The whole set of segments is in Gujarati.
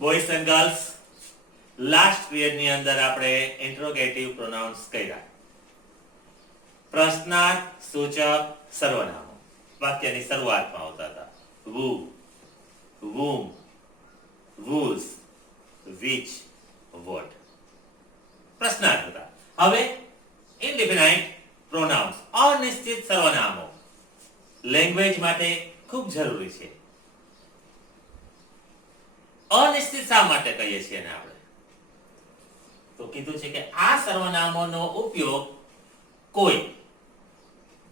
Boys and girls, last period ની અંદર આપણે ઇન્ટ્રોગેટિવ પ્રોનાઉન્સ કર્યા. પ્રશ્નાર્થ સૂચક સર્વનામો વાક્યની શરૂઆતમાં આવતા હતા. વુ, whom, whose, which, what. પ્રશ્નાર્થ હતા. હવે ઇનડિફિનાઇટ પ્રોનાઉન્સ, અનિશ્ચિત સર્વનામો લેંગ્વેજ માટે ખૂબ જરૂરી છે. અનિશ્ચિત શા માટે કહીએ છીએ એને આપણે? તો કીધું છે કે આ સર્વનામોનો ઉપયોગ કોઈ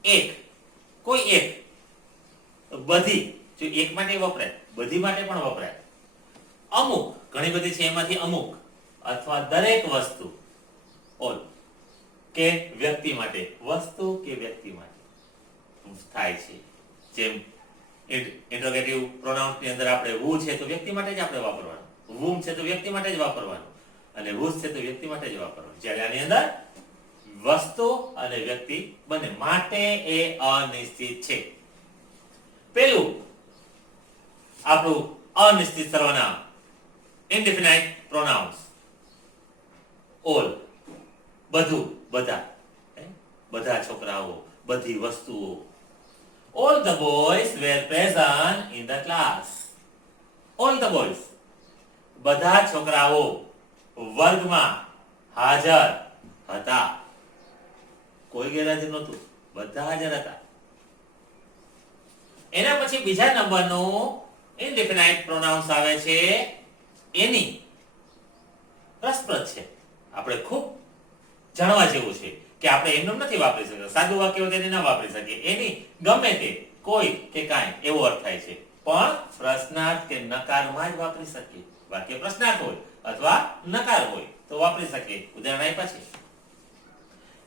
એક, બધી, જો એક માટે વપરાય, બધી માટે પણ વપરાય, અમુક, ઘણી બધી છે એમાંથી અમુક, અથવા દરેક વસ્તુ, ઓલ, કે વ્યક્તિ માટે, વસ્તુ કે વ્યક્તિ માટે થાય છે. જેમ ઇન્ટ્રોગેટિવ પ્રોનાઉન્સ ની અંદર આપણે who છે તો વ્યક્તિ માટે જ આપણે વાપરવાનું, whom છે તો વ્યક્તિ માટે જ વાપરવાનું, અને whose છે તો વ્યક્તિ માટે જ વાપરવાનું. જ્યારે આની અંદર વસ્તુ અને વ્યક્તિ બંને માટે એ અનિશ્ચિત છે. પેલું આપણું અનિશ્ચિત સર્વનામ ઇનડિફિનાઇટ પ્રોનાઉન્સ, ઓલ, બધું, બધા, બધા છોકરાઓ, બધી વસ્તુઓ. All the boys were present in the class. All the boys, બધા છોકરાઓ વર્ગમાં હાજર હતા. કોઈ ગેરહાજર નહોતું, બધા હાજર હતા. એના પછી બીજા નંબરનું ઇનડિફિનાઇટ પ્રોનાઉન્સ આવે છે એની. રસપ્રદ છે, આપણે ખૂબ જાણવા જેવું છે કે આપણે એમનું નથી વાપરી શકતા. સાદું વાક્ય તેને ન વાપરી શકીએ. એની ગમે તે, કોઈ કે કાંઈ એવો અર્થ થાય છે, પણ પ્રશ્નાર્થ કે નકારમાં જ વાપરી શકીએ. વાક્ય પ્રશ્નાર્થ હોય અથવા નકાર હોય તો વાપરી શકીએ. ઉદાહરણ આપ્યા છે.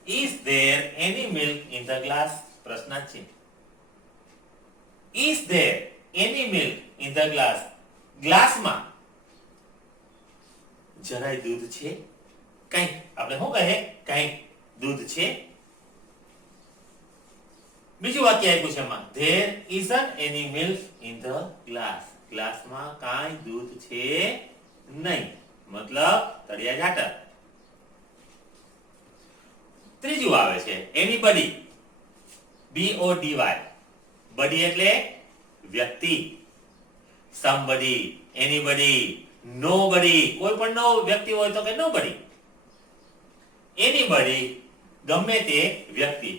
Is there any milk in the glass? પ્રશ્નાર્થ છે. Is there any milk in the glass? ગ્લાસમાં જરાય દૂધ છે? કંઈક, આપણે શું કહે, કંઈક દૂધ છે. બીજું વાક્ય આપ્યું છે એમાં, there isn't any milk in the glass. ગ્લાસમાં કાંઈ દૂધ છે નહીં, મતલબ તળિયા જાટર. ત્રીજું આવે છે anybody, BODY. બડી એટલે વ્યક્તિ, somebody, anybody, nobody, કોઈ પણ નો વ્યક્તિ હોય તો કે nobody. anybody ગમે તે વ્યક્તિ,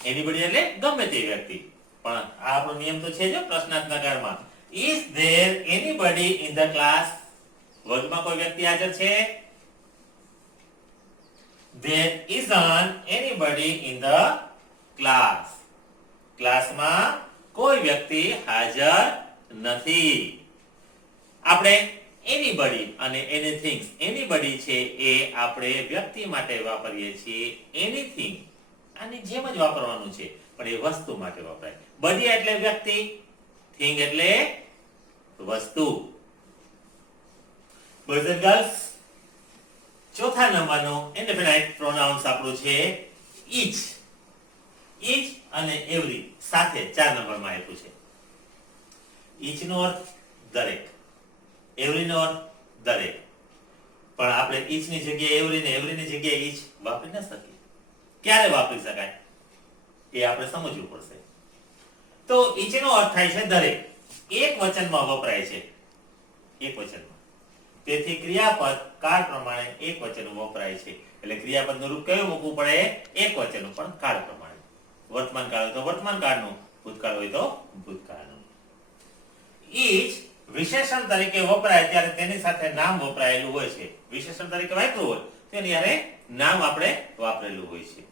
anybody એટલે ગમે તે વ્યક્તિ. પણ આ આપણો નિયમ તો છે જ પ્રશ્નાર્થ નકારમાં. Is there anybody in the class? વર્ગમાં કોઈ વ્યક્તિ હાજર છે? There isn't anybody in the class. ક્લાસમાં કોઈ વ્યક્તિ હાજર નથી. આપણે anybody અને anything, anybody છે એ આપણે વ્યક્તિ માટે વાપરીએ છીએ. anything આની જેમ જ વાપરવાનું છે, પણ એ વસ્તુ માટે વપરાય. body એટલે વ્યક્તિ, thing એટલે વસ્તુ. બોયઝ એન્ડ ગર્લ્સ, ચોથા નંબરનું ઇનડિફિનાઇટ પ્રોનાઉન્સ આપણું છે each. each અને every સાથે 4 નંબરમાં આપ્યું છે. each નો અર્થ દરેક, every નો અર્થ દરેક. પણ આપણે each ની જગ્યાએ every ને every ની જગ્યાએ each વાપરી ન શકીએ. ક્યારે વાપરી શકાય એ આપણે સમજવું પડશે. તો each નો અર્થ થાય છે દરેક. એક વચનમાં વપરાય છે, એક વચનમાં. તેથી ક્રિયાપદ કાળ પ્રમાણે એક વચન વપરાય છે. એટલે ક્રિયાપદનું રૂપ કયું મૂકવું પડે? એક વચનનું, પણ કાળ પ્રમાણે. વર્તમાન કાળ હોય તો વર્તમાન કાળનું, ભૂતકાળ હોય તો ભૂતકાળનું. each વિશેષણ તરીકે વપરાય ત્યારે તેની સાથે નામ વપરાયેલું હોય છે. વિશેષણ તરીકે વાપર્યું હોય તેની હારે નામ આપણે વાપરેલું હોય છે.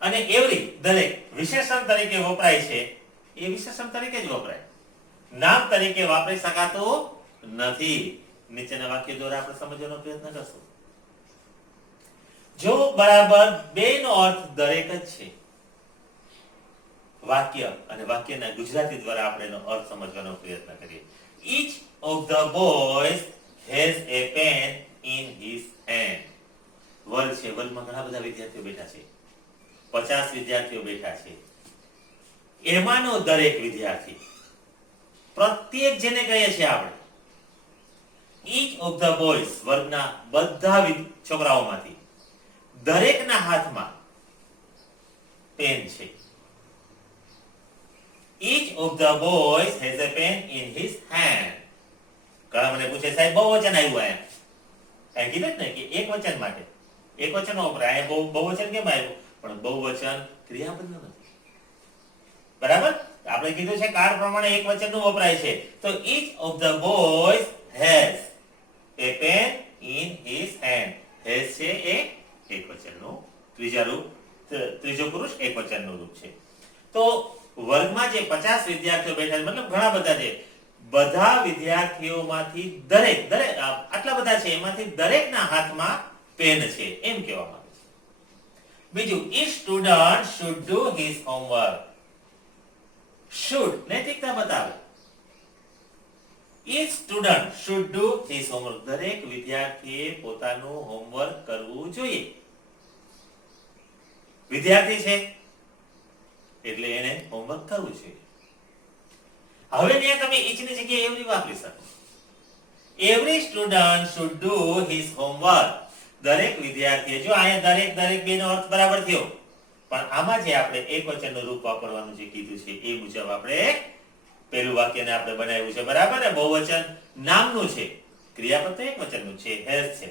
અને every દરેક વિશેષણ તરીકે વપરાય છે, એ વિશેષણ તરીકે જ વપરાય, નામ તરીકે વાપરી શકાતું નથી. નીચેના વાક્ય દ્વારા આપણે સમજવાનો પ્રયત્ન કરશું. જો બરાબર બેનો અર્થ દરેક જ છે, વાક્ય અને વાક્યના ગુજરાતી દ્વારા આપણે એનો અર્થ સમજવાનો પ્રયત્ન કરીએ. each of the boys has a pen in his hand. વર્ગ છે, વર્ગમાં ઘણા બધા વિદ્યાર્થીઓ બેઠા છે, 50 વિદ્યાર્થીઓ બેઠા છે. એમાંનો દરેક વિદ્યાર્થી, પ્રત્યેક જેને કહીએ છીએ આપણે, each of the boys, વર્ગના બધા છોકરાઓમાંથી દરેકના હાથમાં પેન છે. each of the boys has a pen in his hand. ઘણા મને પૂછે સાહેબ બહુવચન આવ્યું અહીંયા, કીધું જ ને કે એક વચન માટે એક વચન વપરાય, અહીંયા બહુવચન કેમ આવ્યું? પણ બહુવચન ક્રિયાપદનું નથી, બરાબર? આપણે કીધું છે કાર્ડ પ્રમાણે એક વચનનું વપરાય છે. તો each of the boys has a pen in his hand. has છે એ એક વચનનું ત્રીજો પુરુષ એક વચનનું રૂપ છે. તો વર્ગમાં જે 50 વિદ્યાર્થીઓ બેઠા છે, મતલબ ઘણા બધા છે, બધા વિદ્યાર્થીઓમાંથી દરેક આટલા બધા છે, એમાંથી દરેકના હાથમાં પેન છે એમ કહેવામાં આવે છે. બીજું, each student should do his homework. should નૈતિકતા બતાવે. each student should do his homework. દરેક વિદ્યાર્થીએ પોતાનું હોમવર્ક કરવું જોઈએ. વિદ્યાર્થી છે એટલે એને હોમવર્ક કરવું જોઈએ. હવે ત્યાં તમે each ની જગ્યાએ every વાપરી શકો. every student should do his homework. દરેક વિદ્યાર્થીએ, જો અહીંયા દરેક બેનો અર્થ બરાબર થયો, પણ આમાં જે આપણે એક વચનનું રૂપ વાપરવાનું જે કીધું છે એ મુજબ આપણે પેલું વાક્યને આપણે બનાવ્યું છે, બરાબર ને? બહુવચન નામનું છે, ક્રિયાપદ તો એક વચનનું છે, has છે,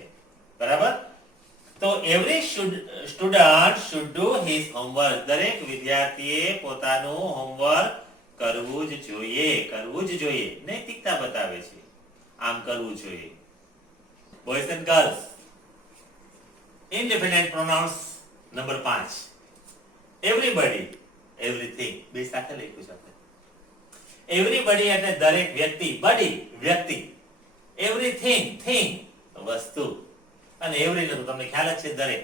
બરાબર? તો every student should do his homework. દરેક વિદ્યાર્થીએ પોતાનું હોમવર્ક કરવું જ જોઈએ. નૈતિકતા બતાવે છે, આમ કરવું જોઈએ. Boys and girls, indefinite pronouns number 5. Everybody, everything બે સાથે લખ્યું છે આપણે. એવરીબડી એટલે દરેક વ્યક્તિ, બડી વ્યક્તિ, એવરીથિંગ થિંગ વસ્તુ, અને એવરી તો તમને ખ્યાલ જ છે દરેક.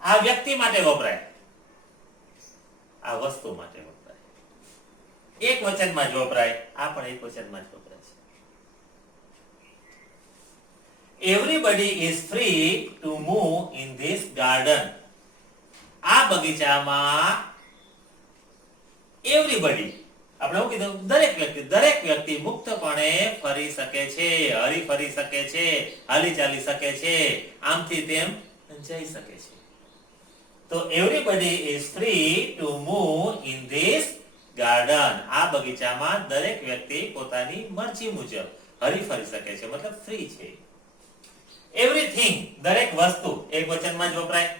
આ વ્યક્તિ માટે વપરાય, આ વસ્તુ માટે વપરાય. એક વચનમાં જ વપરાય, આ પણ એક વચનમાં જ વપરાય છે. Everybody is free to move in this garden. આ બગીચામાં everybody, આપણે શું કીધું? દરેક વ્યક્તિ મુક્તપણે ફરી શકે છે, હરી ફરી શકે છે, હાલી ચાલી શકે છે, આમથી તેમ જઈ શકે છે. તો everybody is free to move in this garden. આ બગીચામાં દરેક વ્યક્તિ પોતાની મરજી મુજબ હરી ફરી શકે છે, મતલબ ફ્રી છે. everything દરેક વસ્તુ એક વચનમાં જ વપરાય.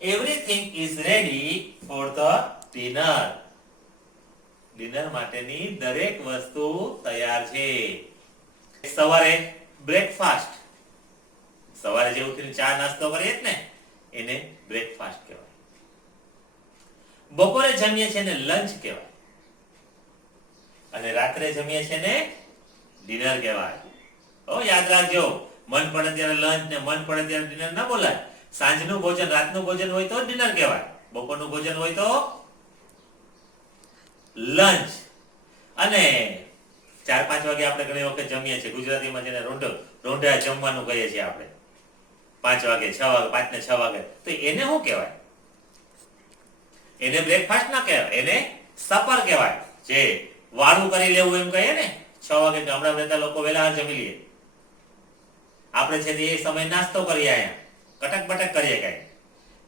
everything is ready for the dinner. Dinner માટેની દરેક વસ્તુ તૈયાર છે. સવારે બ્રેકફાસ્ટ, સવારે જે ઉઠીને ચા નાસ્તો કરીએ ને એને બ્રેકફાસ્ટ કહેવાય. બપોરે જમીએ છે ને લંચ કહેવાય, અને રાત્રે જમીએ છે ને ડિનર કહેવાય. યાદ રાખજો, મન પડે ત્યારે લંચ ને મન પડે ત્યારે ડિનર ના બોલાય. સાંજનું ભોજન, રાતનું ભોજન હોય તો ડિનર કહેવાય, બપોરનું ભોજન હોય તો લંચ. અને 4-5 વાગે આપણે ઘણી વખત જમીએ છીએ, ગુજરાતીમાં જેને રોંઢા જમવાનું કહીએ છીએ આપણે, 5 વાગે 6 વાગે, 5 ને 6 વાગે, તો એને શું કહેવાય? એને બ્રેકફાસ્ટ ના કહેવાય, એને સપર કહેવાય. જે વાળું કરી લેવું એમ કહીએ ને, 6 વાગે ગામડા રહેતા લોકો વહેલા જમી લઈએ, આપણે છે એ સમય નાસ્તો કરીએ, અહીંયા કટક બટક કરીએ કઈ,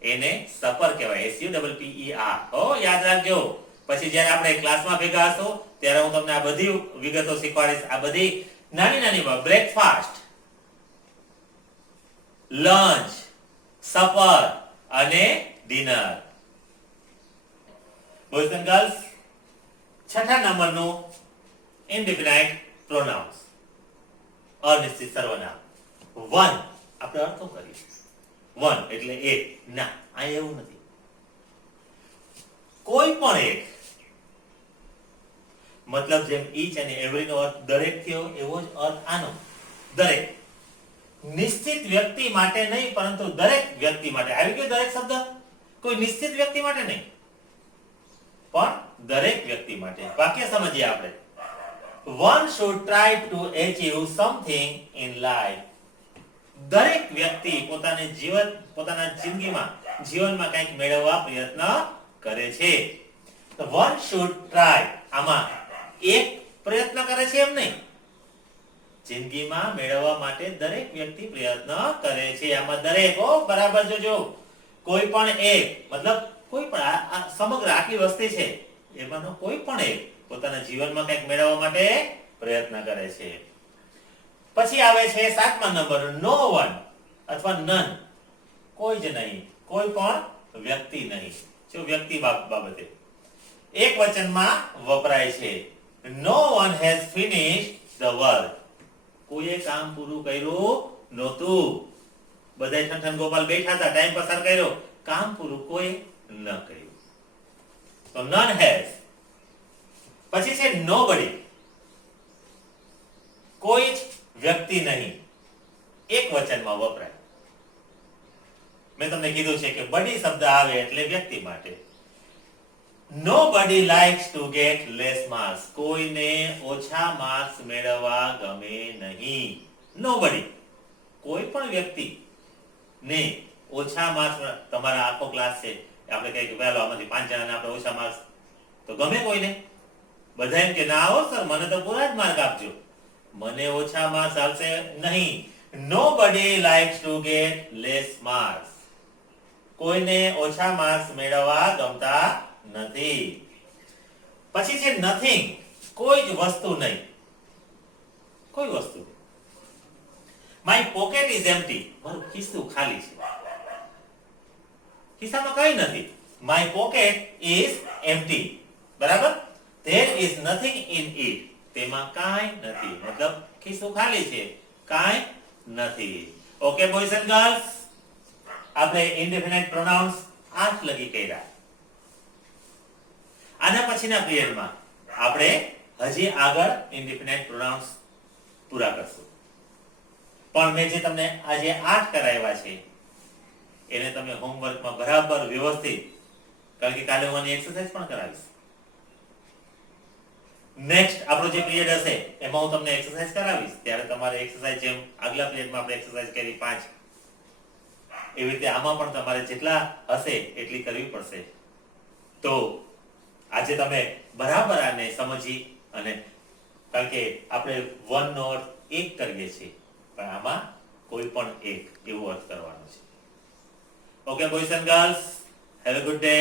એને સપર કહેવાય. SUPPER. યાદ રાખજો. પછી જ્યારે આપણે ક્લાસમાં ભેગા હશો ત્યારે હું તમને આ બધી વિગતો શીખવાડીશ. આ બધી નાની બ્રેકફાસ્ટ, લંચ, સપર અને ડિનર. બોયઝ એન્ડ ગર્લ્સ, છઠ્ઠા નંબરનું ઇનડિફિનાઇટ પ્રોનાઉન્સ, અનિશ્ચિત સર્વનામ. વન આપણે અર્થો કરીએ. વન એટલે એક. ના, આ એવું નથી. કોઈ પણ એક, મતલબ જેમ ઈચ અને એવરી નો અર્થ દરેક થયો, એવો જ અર્થ આનો. દરેક, નિશ્ચિત વ્યક્તિ માટે નહીં, પરંતુ દરેક વ્યક્તિ માટે. આવી ગયો દરેક શબ્દ, કોઈ નિશ્ચિત વ્યક્તિ માટે નહીં, પણ દરેક વ્યક્તિ માટે. વાક્ય સમજીએ આપણે. One should try to achieve something in life. દરેક વ્યક્તિ પોતાના જિંદગીમાં, જીવનમાં કંઈક મેળવવા પ્રયત્ન કરે છે. one should try. આમાં એક પ્રયત્ન કરે છે એમ નહીં. જિંદગીમાં મેળવવા માટે દરેક વ્યક્તિ પ્રયત્ન કરે છે. આમાં દરેક બરાબર જોજો. કોઈ પણ એક મતલબ કોઈ પણ આ સમગ્ર આટલી વસ્તી છે એમાંનો કોઈ પણ એક પોતાના જીવનમાં કંઈક મેળવવા માટે પ્રયત્ન કરે છે. પછી આવે છે 7મા નંબર નો વન અથવા નન. કોઈ જ નહીં, કોઈ પણ વ્યક્તિ નહીં. જો વ્યક્તિ બાબતે એક વચનમાં વપરાય છે. No one has finished the work. કોઈએ કામ પૂરું કર્યું નહોતું. બધા ઠઠન ગોપાલ બેઠા હતા, ટાઈમ પસાર કર્યો, કામ પૂરું કોઈ ન કર્યું. તો નન હેઝ. પછી છે નોબડી. કોઈ જ વ્યક્તિ નહીં, એક વચનમાં વપરાય. મેં તમને કીધું છે કે બડી શબ્દ આવે એટલે વ્યક્તિ માટે. Nobody likes to get less marks. કોઈને ઓછા માર્ક્સ મેળવવા ગમે નહીં. Nobody. કોઈ પણ વ્યક્તિ ને ઓછા માર્ક્સ, તમારા આખો ક્લાસ છે, આપણે કહીએ કે પહેલો આમાંથી 5 જણાને આપણે ઓછા માર્ક્સ, તો ગમે કોઈને? બધા એમ કે ના હો સર, મને તો પૂરા જ માર્ક આપજો. મને ઓછા માર્ક્સ આવશે નહીં. Nobody likes to get less marks. કોઈને ઓછા માર્ક્સ મેળવવા ગમતા નથી. પછી છે નથિંગ. કોઈ જ વસ્તુ નહીં, કોઈ વસ્તુ. My pocket is empty. મારું ખિસ્સું ખાલી છે, ખિસ્સામાં કંઈ નથી. My pocket is empty. બરાબર? There is nothing in it. તેમાં કાંઈ નથી, મતલબ ખિસ્સું ખાલી છે, કાંઈ નથી. ઓકે બોયઝ એન્ડ ગર્લ્સ, આપણે ઇન્ડિફિનાઇટ પ્રોનાઉન્સ 8 લગી કર્યા. આના પછીના પીરિયડમાં આપણે હજી આગળ ઇન્ડિફિનાઇટ પ્રોનાઉન્સ પૂરા કરશું. પણ મેં જે તમને આજે 8 કરાવ્યા છે એને તમે હોમવર્કમાં બરાબર વ્યવસ્થિત, કારણ કે કાલે હું આની એક્સરસાઇઝ પણ કરાવીશ. નેક્સ્ટ આપણો જે પીરિયડ હશે એમાં હું તમને એક્સરસાઇઝ કરાવીશ. ત્યારે તમારે એક્સરસાઇઝ જેમ આગલા પીરિયડમાં આપણે એક્સરસાઇઝ કરી 5, એવી રીતે આમાં પણ તમારે જેટલા હશે એટલી કરવી પડશે. તો આજે તમે બરાબર આને સમજી, અને કારણ કે આપણે વન નો અર્થ એક કરીએ છીએ, પણ આમાં કોઈ પણ એક એવો અર્થ કરવાનો છે. Okay boys and girls, have a good day.